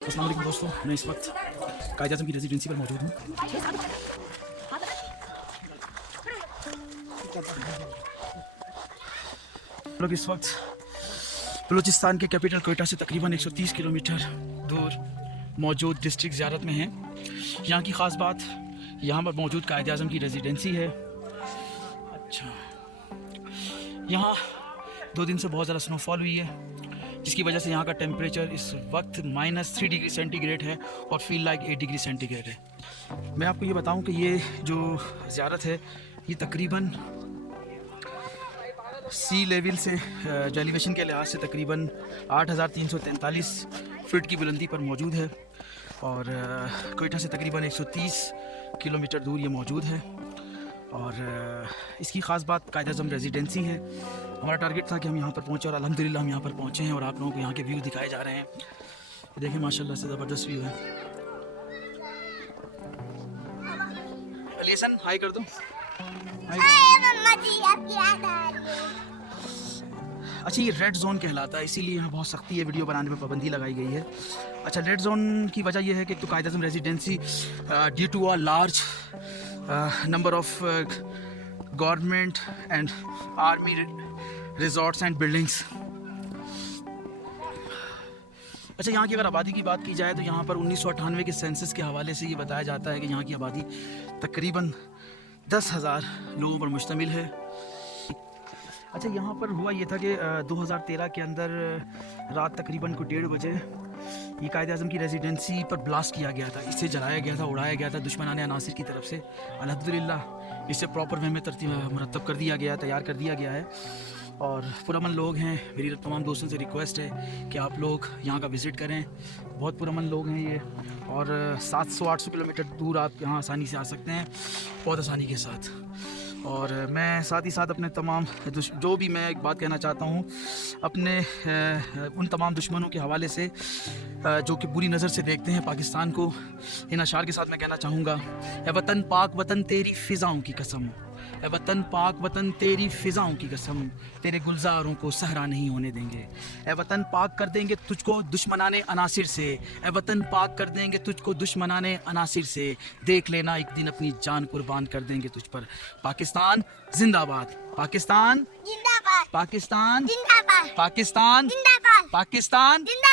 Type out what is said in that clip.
अस्सलाम वालेकुम दोस्तों, मैं इस वक्त कायद आज़म की रेजिडेंसी पर मौजूद हूँ। लोग इस वक्त बलूचिस्तान के कैपिटल कोयटा से तकरीबन 130 किलोमीटर दूर मौजूद डिस्ट्रिक्ट ज़ियारत में हैं। यहाँ की ख़ास बात, यहाँ पर मौजूद कायद आज़म की रेजिडेंसी है। अच्छा, यहाँ 2 दिन से बहुत ज़्यादा स्नोफॉल हुई है, जिसकी वजह से यहाँ का टेम्परेचर इस वक्त -3 डिग्री सेंटीग्रेड है और फील लाइक 8 डिग्री सेंटीग्रेड है। मैं आपको ये बताऊँ कि ये जो ज़ियारत है ये तकरीबन सी लेवल से एलिवेशन के लिहाज से तकरीबन 8343 फीट की बुलंदी पर मौजूद है और कोयटा से तकरीबन 130 किलोमीटर दूर ये मौजूद है। और इसकी ख़ास बात कायद आज़म रेजिडेंसी है। हमारा टारगेट था कि हम यहाँ पर पहुँचे और अल्हम्दुलिल्लाह हम यहाँ पर पहुँचे हैं और आप लोगों को यहाँ के व्यू दिखाए जा रहे हैं। देखें माशाल्लाह से ज़बरदस्त व्यू है। अलीसन हाय कर दो। अच्छा, ये रेड जोन कहलाता है, इसीलिए यहाँ बहुत सख्ती है, वीडियो बनाने पर पाबंदी लगाई गई है। अच्छा, रेड जोन की वजह यह है कि तो Quaid Azam residency due to a large number of government and army resorts and buildings. अच्छा, यहाँ की अगर आबादी की बात की जाए तो यहाँ पर 1998 के सेंसस के हवाले से ये बताया जाता है कि यहाँ की आबादी तकरीबन 10,000 लोगों पर मुश्तमिल है। अच्छा, यहाँ पर हुआ ये था कि 2013 के अंदर रात तकरीबन को 1:30 बजे ये कायद आज़म की रेजिडेंसी पर ब्लास्ट किया गया था। इसे जलाया गया था, उड़ाया गया था दुश्मनाने अनासिर की तरफ से। अल्हम्दुलिल्लाह इसे प्रॉपर वे में मुरतब कर दिया गया, तैयार कर दिया गया है। और पुरअमन लोग हैं, मेरी तमाम दोस्तों से रिक्वेस्ट है कि आप लोग यहाँ का विज़िट करें। बहुत पुरअमन लोग हैं ये, और 700-800 किलोमीटर दूर आप यहाँ आसानी से आ सकते हैं, बहुत आसानी के साथ। और मैं साथ ही साथ अपने तमाम जो भी मैं एक बात कहना चाहता हूँ अपने उन तमाम दुश्मनों के हवाले से जो कि बुरी नज़र से देखते हैं पाकिस्तान को, इन अशार के साथ मैं कहना चाहूँगा। ए वतन पाक वतन तेरी फ़िज़ाओं की कसम, ए वतन पाक वतन तेरी फ़िज़ाओं की कसम, तेरे गुलजारों को सहरा नहीं होने देंगे। ए वतन पाक कर देंगे तुझको दुश्मनाने अनासिर से, ए वतन पाक कर देंगे तुझको दुश्मनाने अनासिर से, देख लेना एक दिन अपनी जान कुर्बान कर देंगे तुझ पर। पाकिस्तान जिंदाबाद, पाकिस्तान जिंदाबाद, पाकिस्तान जिंदाबाद, पाकिस्तान जिंदाबाद, पाकिस्तान जिंदाबाद।